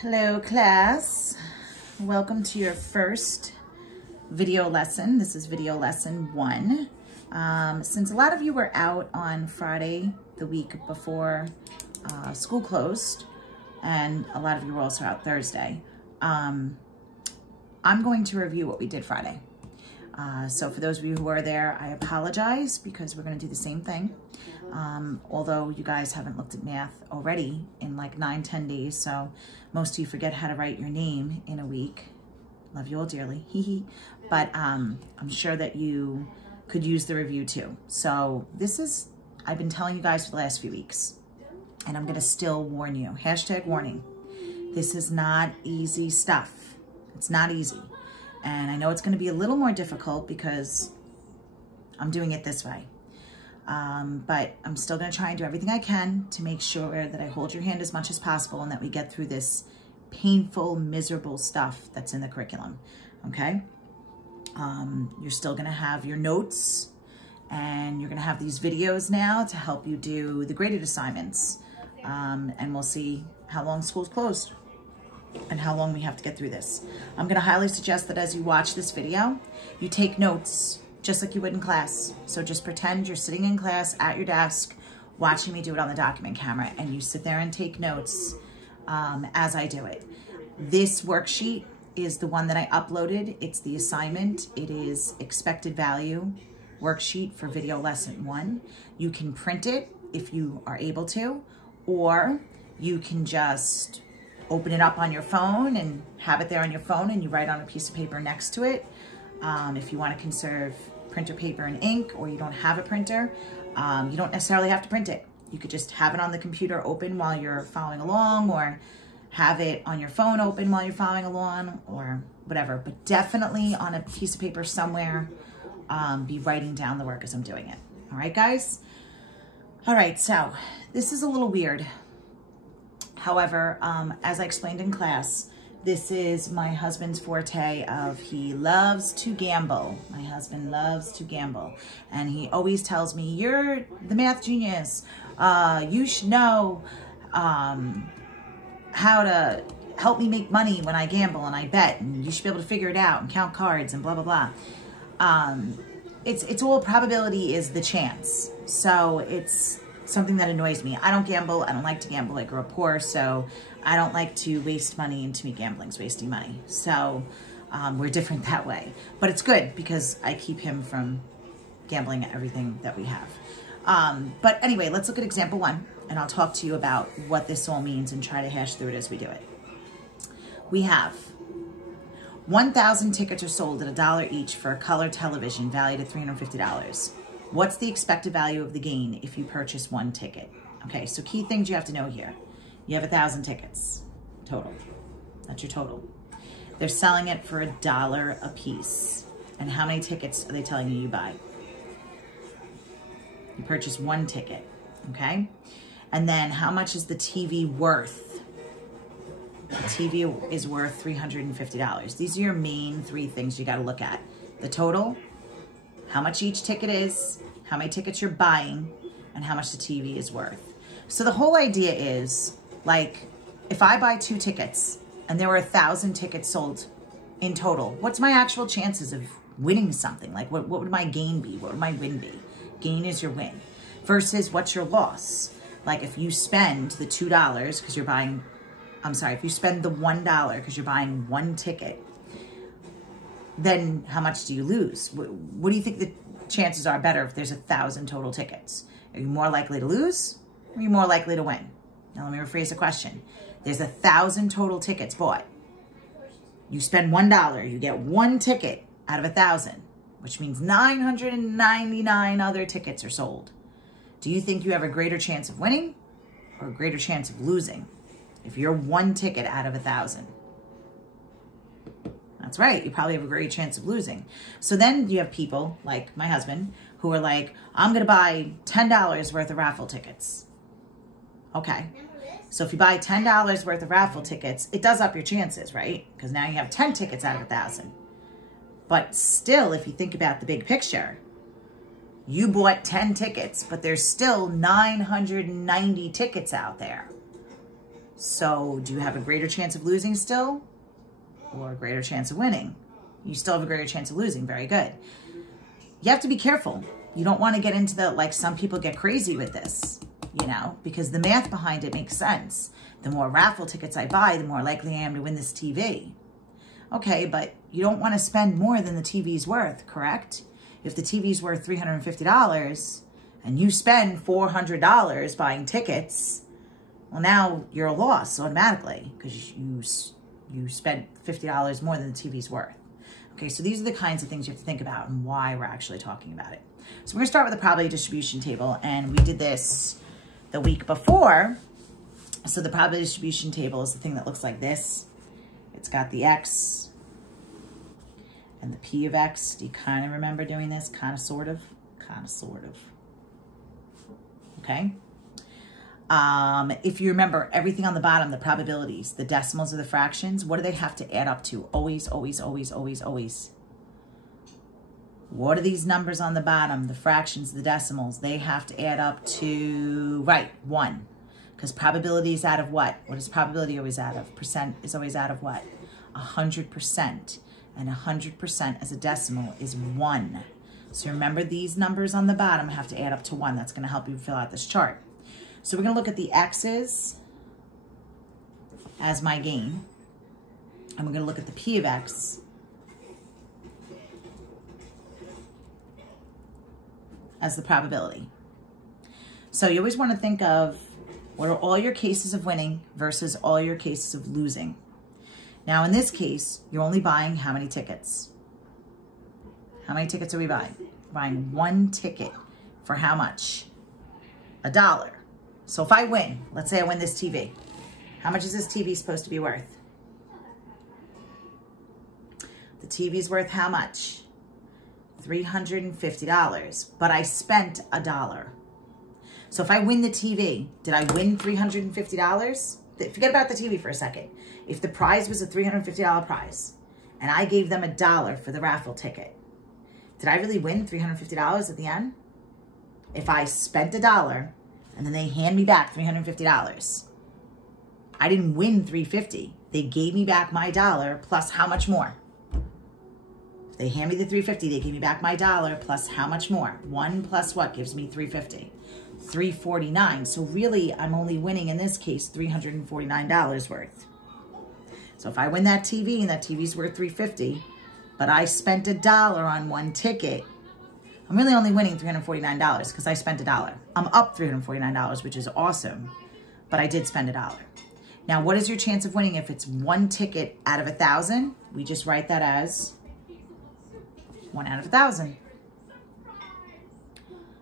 Hello class, welcome to your first video lesson. This is video lesson 1. Since a lot of you were out on Friday, the week before school closed, and a lot of you were also out Thursday, I'm going to review what we did Friday. So for those of you who are there, I apologize because we're going to do the same thing. Although you guys haven't looked at math already in like 9-10 days, so most of you forget how to write your name in a week. Love you all dearly, but I'm sure that you could use the review too. So this is, I've been telling you guys for the last few weeks, and I'm gonna still warn you, hashtag warning. This is not easy stuff. It's not easy. And I know it's gonna be a little more difficult because I'm doing it this way. But I'm still going to try and do everything I can to make sure that I hold your hand as much as possible and that we get through this painful, miserable stuff that's in the curriculum, okay? You're still going to have your notes, and you're going to have these videos now to help you do the graded assignments, and we'll see how long school's closed and how long we have to get through this. I'm going to highly suggest that as you watch this video, you take notes just like you would in class. So just pretend you're sitting in class at your desk watching me do it on the document camera, and you sit there and take notes as I do it. This worksheet is the one that I uploaded. It's the assignment. It is expected value worksheet for video lesson 1. You can print it if you are able to, or you can just open it up on your phone and have it there on your phone and you write on a piece of paper next to it. If you want to conserve printer paper and ink, or you don't have a printer, you don't necessarily have to print it. You could just have it on the computer open while you're following along, or have it on your phone open while you're following along, or whatever. But definitely on a piece of paper somewhere, be writing down the work as I'm doing it. All right, guys? All right, so this is a little weird. However, as I explained in class, this is my husband's forte of, he loves to gamble. My husband loves to gamble. And he always tells me, you're the math genius. You should know how to help me make money when I gamble and I bet. And you should be able to figure it out and count cards and blah, blah, blah. It's all probability is the chance. So it's something that annoys me. I don't gamble. I don't like to gamble. I grew up poor, so I don't like to waste money, and to me gambling's wasting money. So we're different that way. But it's good because I keep him from gambling at everything that we have. But anyway, let's look at example 1, and I'll talk to you about what this all means and try to hash through it as we do it. We have 1,000 tickets are sold at $1 each for a color television valued at $350. What's the expected value of the gain if you purchase 1 ticket? Okay, so key things you have to know here. You have 1,000 tickets total. That's your total. They're selling it for $1 a piece. And how many tickets are they telling you buy? You purchase 1 ticket, okay? And then how much is the TV worth? The TV is worth $350. These are your main 3 things you gotta look at. The total, how much each ticket is, how many tickets you're buying, and how much the TV is worth. So the whole idea is, like, if I buy 2 tickets and there were 1,000 tickets sold in total, what's my actual chances of winning something? Like, what would my gain be? What would my win be? Gain is your win. Versus what's your loss? Like, if you spend the $2 because you're buying, if you spend the $1 because you're buying 1 ticket, then how much do you lose? What do you think the chances are better if there's 1,000 total tickets? Are you more likely to lose, or are you more likely to win? Now let me rephrase the question. There's 1,000 total tickets bought. You spend $1, you get 1 ticket out of 1,000, which means 999 other tickets are sold. Do you think you have a greater chance of winning or a greater chance of losing if you're 1 ticket out of 1,000? That's right, you probably have a great chance of losing. So then you have people like my husband who are like, I'm gonna buy $10 worth of raffle tickets. Okay, so if you buy $10 worth of raffle tickets, it does up your chances, right? Because now you have 10 tickets out of 1,000. But still, if you think about the big picture, you bought 10 tickets, but there's still 990 tickets out there. So do you have a greater chance of losing still or a greater chance of winning? You still have a greater chance of losing. Very good. You have to be careful. You don't want to get into the, like some people get crazy with this, you know, because the math behind it makes sense. The more raffle tickets I buy, the more likely I am to win this TV. Okay, but you don't want to spend more than the TV's worth, correct? If the TV's worth $350 and you spend $400 buying tickets, well, now you're a loss automatically because you spent $50 more than the TV's worth. Okay, so these are the kinds of things you have to think about and why we're actually talking about it. So we're gonna start with the probability distribution table, and we did this the week before. So the probability distribution table is the thing that looks like this. It's got the X and the P of X. Do you kind of remember doing this? Kind of, sort of? Kind of, sort of. Okay. If you remember everything on the bottom, the probabilities, the decimals or the fractions, what do they have to add up to? Always, always, always, always, always. What are these numbers on the bottom? The fractions, the decimals, they have to add up to, right, 1. Because probability is out of what? What is probability always out of? Percent is always out of what? 100%. And 100% as a decimal is 1. So remember, these numbers on the bottom have to add up to 1. That's going to help you fill out this chart. So we're going to look at the X's as my gain. And we're going to look at the P of X as the probability. So you always want to think of what are all your cases of winning versus all your cases of losing. Now in this case, you're only buying how many tickets? How many tickets are we buying? We're buying 1 ticket for how much? $1. So if I win, let's say I win this TV, how much is this TV supposed to be worth? The TV's worth how much? $350, but I spent $1. So if I win the TV, did I win $350? Forget about the TV for a second. If the prize was a $350 prize and I gave them $1 for the raffle ticket, did I really win $350 at the end? If I spent $1 and then they hand me back $350, I didn't win $350. They gave me back my $1 plus how much more? If they hand me the $350, they gave me back my $1 plus how much more? 1 plus what gives me $350? $349. So really, I'm only winning in this case $349 worth. So if I win that TV and that TV's worth $350, but I spent $1 on 1 ticket, I'm really only winning $349 because I spent $1. I'm up $349, which is awesome, but I did spend $1. Now, what is your chance of winning if it's 1 ticket out of 1,000? We just write that as 1 out of 1,000.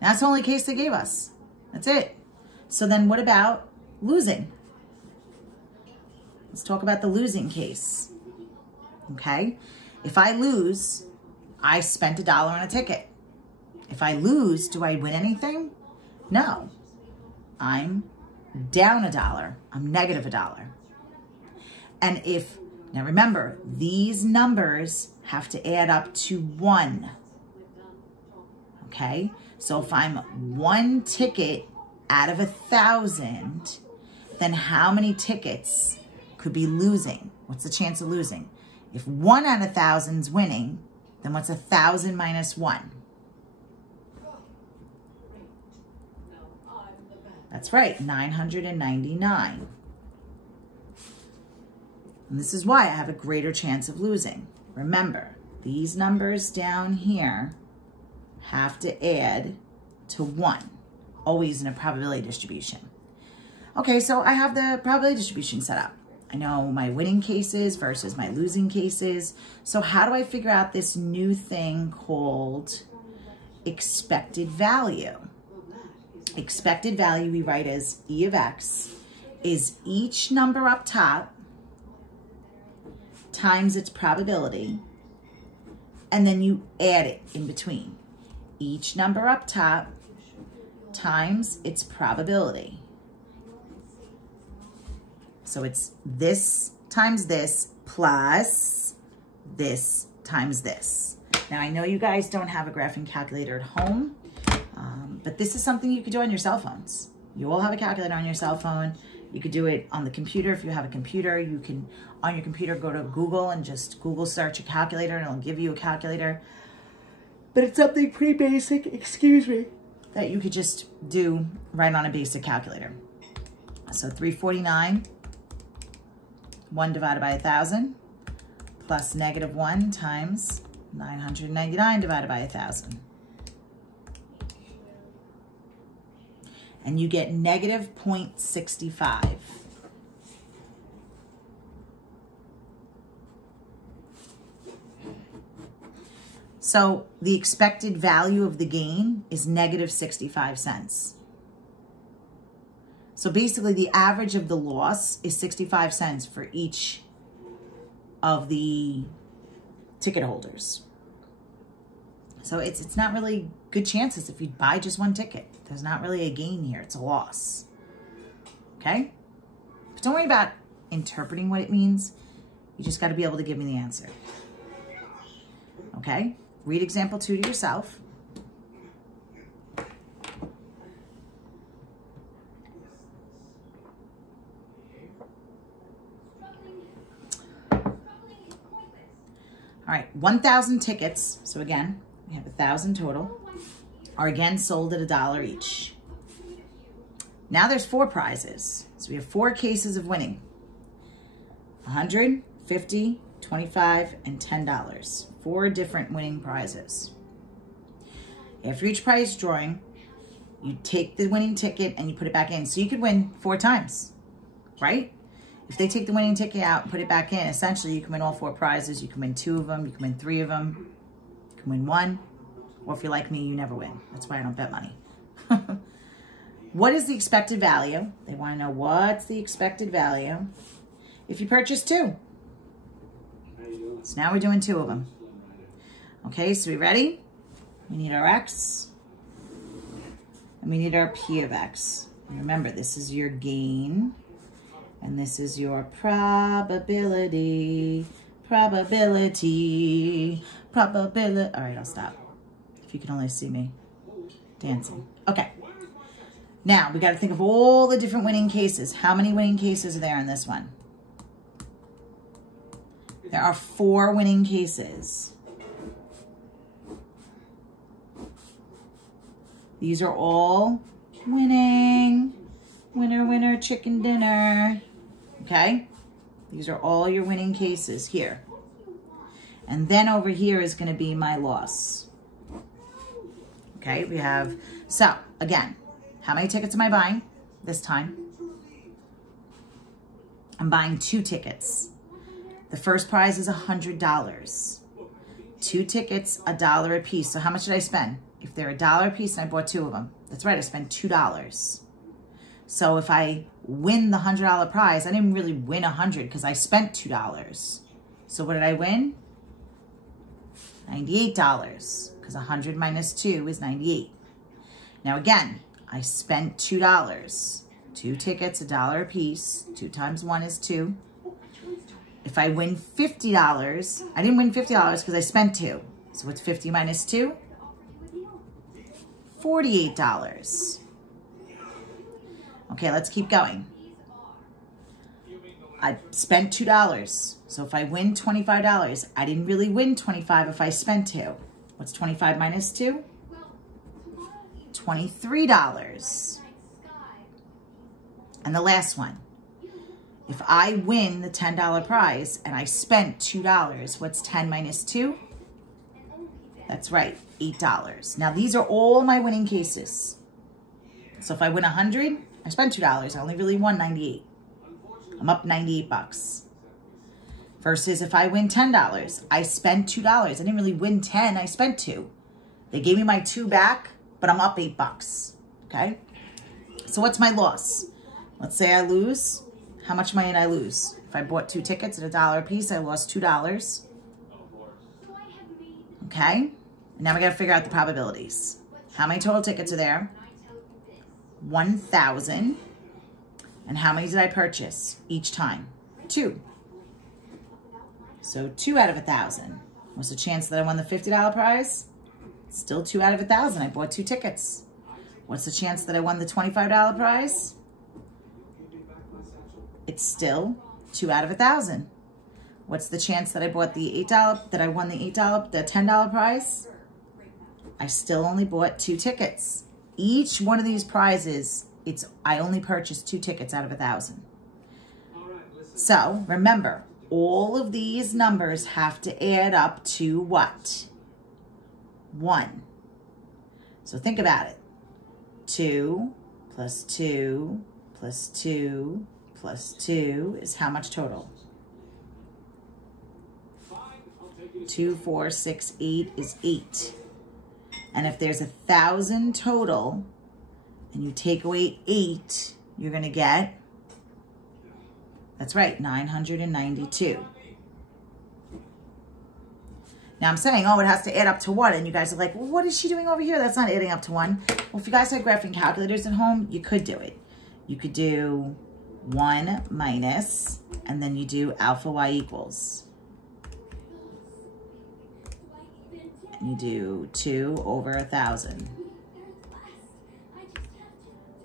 That's the only case they gave us. That's it. So then what about losing? Let's talk about the losing case. Okay? If I lose, I spent $1 on a ticket. If I lose, do I win anything? No. I'm down $1. I'm negative $1. And if, now remember, these numbers have to add up to 1. Okay? So if I'm 1 ticket out of 1,000, then how many tickets could be losing? What's the chance of losing? If 1 out of 1,000 is winning, then what's 1,000 minus 1? That's right, 999. And this is why I have a greater chance of losing. Remember, these numbers down here have to add to 1, always in a probability distribution. Okay, so I have the probability distribution set up. I know my winning cases versus my losing cases. So how do I figure out this new thing called expected value? Expected value we write as E of X is each number up top times its probability, and then you add it in between. Each number up top times its probability. So it's this times this plus this times this. Now I know you guys don't have a graphing calculator at home, but this is something you could do on your cell phones. You all have a calculator on your cell phone. You could do it on the computer. If you have a computer, you can, on your computer, go to Google and just Google search a calculator and it'll give you a calculator. But it's something pretty basic, excuse me, that you could just do right on a basic calculator. So 349, 1 divided by 1,000, plus -1 times 999 divided by 1,000. And you get -0.65. So the expected value of the gain is -65 cents. So basically the average of the loss is 65 cents for each of the ticket holders. So it's not really good chances if you buy just one ticket. There's not really a gain here. It's a loss. Okay? But don't worry about interpreting what it means. You just got to be able to give me the answer. Okay? Read example 2 to yourself. All right, 1,000 tickets. So again, we have 1,000 total, are again sold at $1 each. Now there's 4 prizes. So we have 4 cases of winning. 100, 50, 25, and $10. 4 different winning prizes. After each prize drawing, you take the winning ticket and you put it back in. So you could win 4 times, right? If they take the winning ticket out and put it back in, essentially you can win all 4 prizes. You can win 2 of them. You can win 3 of them. You can win 1. Or if you're like me, you never win. That's why I don't bet money. What is the expected value? They want to know what's the expected value if you purchase 2. So now we're doing 2 of them. Okay, so we ready? We need our X. And we need our P of X. And remember, this is your gain. And this is your probability. Probability. All right, I'll stop. If you can only see me dancing. Okay. Now, we got to think of all the different winning cases. How many winning cases are there in this one? There are 4 winning cases. These are all winning. Winner, winner, chicken dinner. Okay? These are all your winning cases here. And then over here is going to be my loss. Okay, we have, so again, how many tickets am I buying this time? I'm buying 2 tickets. The first prize is $100. 2 tickets, $1 a piece. So how much did I spend? If they're $1 a piece and I bought 2 of them, that's right, I spent $2. So if I win the $100 prize, I didn't really win 100 because I spent $2. So what did I win? $98, because 100 minus 2 is 98. Now again, I spent $2. 2 tickets, $1 a piece. 2 times 1 is 2. If I win $50, I didn't win $50 because I spent 2. So what's 50 minus 2? $48. Okay, let's keep going. I spent $2. So if I win $25, I didn't really win 25 if I spent 2. What's 25 minus 2? $23. And the last one. If I win the $10 prize and I spent $2, what's 10 minus 2? That's right, $8. Now these are all my winning cases. So if I win 100, I spent $2. I only really won 98. I'm up 98 bucks. Versus if I win $10, I spent $2. I didn't really win 10, I spent 2. They gave me my 2 back, but I'm up 8 bucks. Okay? So what's my loss? Let's say I lose. How much money did I lose? If I bought 2 tickets at $1 a piece, I lost $2. Okay? And now we got to figure out the probabilities. How many total tickets are there? 1,000. And how many did I purchase each time? 2. So 2 out of 1,000. What's the chance that I won the $50 prize? Still 2 out of 1,000. I bought 2 tickets. What's the chance that I won the $25 prize? it's still 2 out of 1,000. What's the chance that I bought the $8, that I won the $8, the $10 prize? I still only bought 2 tickets. Each one of these prizes, I only purchased 2 tickets out of 1,000. So remember, all of these numbers have to add up to what? 1. So think about it. 2 plus 2 plus 2 plus 2 is how much total? 2, 4, 6, 8 is 8. And if there's 1,000 total, and you take away 8, you're going to get, that's right, 992. Now I'm saying, oh, it has to add up to 1. And you guys are like, well, what is she doing over here? That's not adding up to 1. Well, if you guys had graphing calculators at home, you could do it. You could do 1 minus, and then you do alpha y equals. And you do 2 over 1,000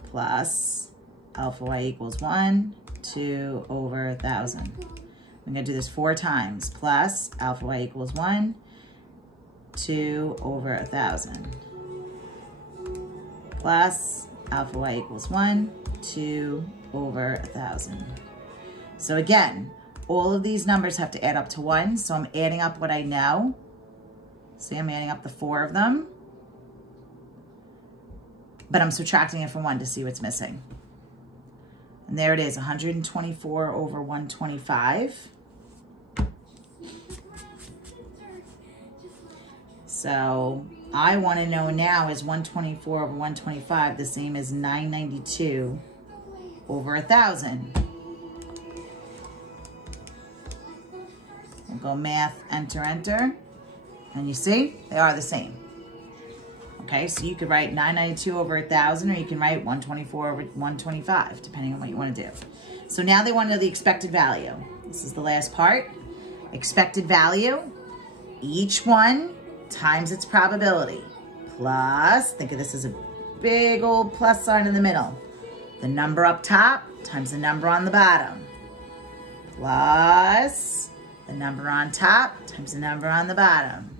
plus alpha y equals 1, 2 over 1,000. I'm going to do this 4 times. Plus alpha y equals 1, 2 over 1,000. Plus alpha y equals 1, 2 over 1,000. So again, all of these numbers have to add up to 1. So I'm adding up what I know. See, I'm adding up the 4 of them. But I'm subtracting it from 1 to see what's missing. And there it is, 124 over 125. So I want to know now, is 124 over 125 the same as 992 over 1,000? We'll go math, enter, enter. And you see, they are the same. Okay, so you could write 992 over 1,000, or you can write 124 over 125, depending on what you want to do. So now they want to know the expected value. This is the last part. Expected value, each one times its probability, plus, think of this as a big old plus sign in the middle. The number up top times the number on the bottom, plus the number on top times the number on the bottom,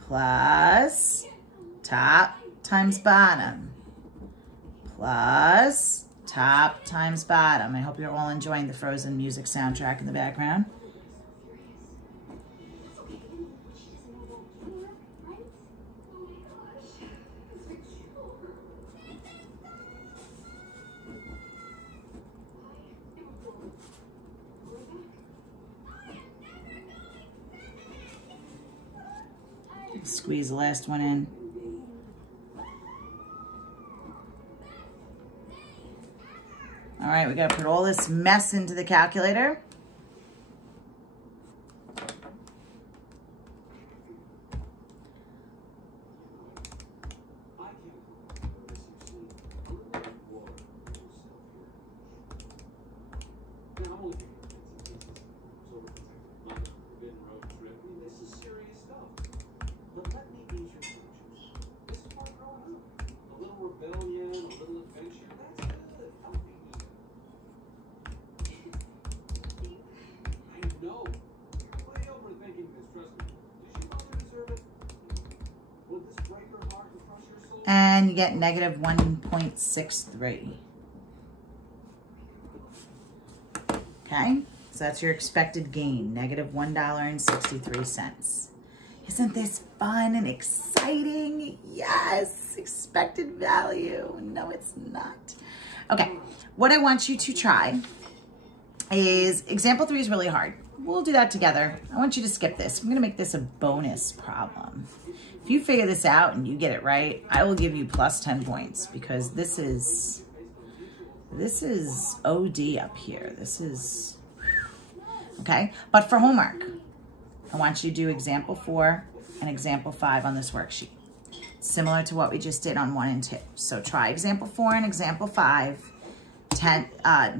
plus top times bottom, plus top times bottom. I hope you're all enjoying the Frozen music soundtrack in the background. Squeeze the last one in. All right, we got to put all this mess into the calculator. And you get negative 1.63. Okay, so that's your expected gain, negative $1.63. Isn't this fun and exciting? Yes, expected value. No, it's not. Okay, what I want you to try is, example 3 is really hard. We'll do that together. I want you to skip this. I'm gonna make this a bonus problem. If you figure this out and you get it right, I will give you plus 10 points, because this is OD up here. This is, okay? But for homework, I want you to do example 4 and example 5 on this worksheet, similar to what we just did on 1 and 2. So try example 4 and example 5.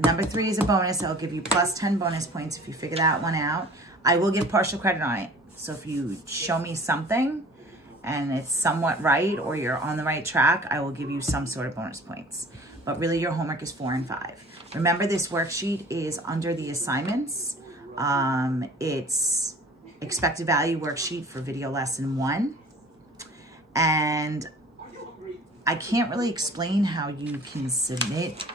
Number 3 is a bonus. I'll give you plus 10 bonus points if you figure that one out. I will give partial credit on it. So if you show me something and it's somewhat right, or you're on the right track, I will give you some sort of bonus points. but really your homework is 4 and 5. Remember, this worksheet is under the assignments. It's expected value worksheet for video lesson 1. And I can't really explain how you can submit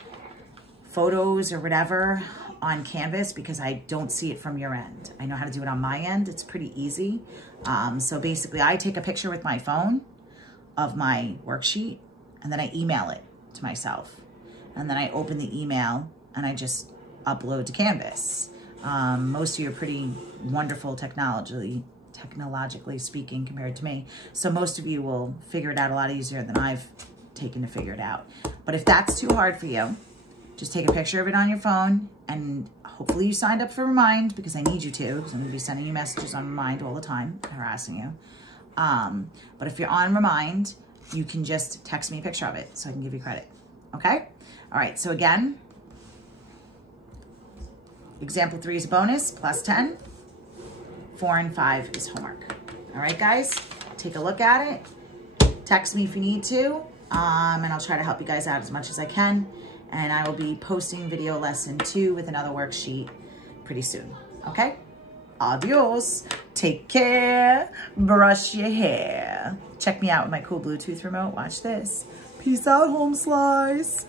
photos or whatever on Canvas because I don't see it from your end. I know how to do it on my end. It's pretty easy. So basically I take a picture with my phone of my worksheet and then I email it to myself. And then I open the email and I just upload to Canvas. Most of you are pretty wonderful technologically speaking compared to me. So most of you will figure it out a lot easier than I've taken to figure it out. But if that's too hard for you, just take a picture of it on your phone, and hopefully you signed up for Remind because I need you to, because I'm going to be sending you messages on Remind all the time, harassing you. But if you're on Remind, you can just text me a picture of it so I can give you credit. Okay? All right, so again, example 3 is a bonus, plus 10. 4 and 5 is homework. All right, guys, take a look at it. Text me if you need to, and I'll try to help you guys out as much as I can. And I will be posting video lesson 2 with another worksheet pretty soon. Okay? Adios. Take care. Brush your hair. Check me out with my cool Bluetooth remote. Watch this. Peace out, home slice.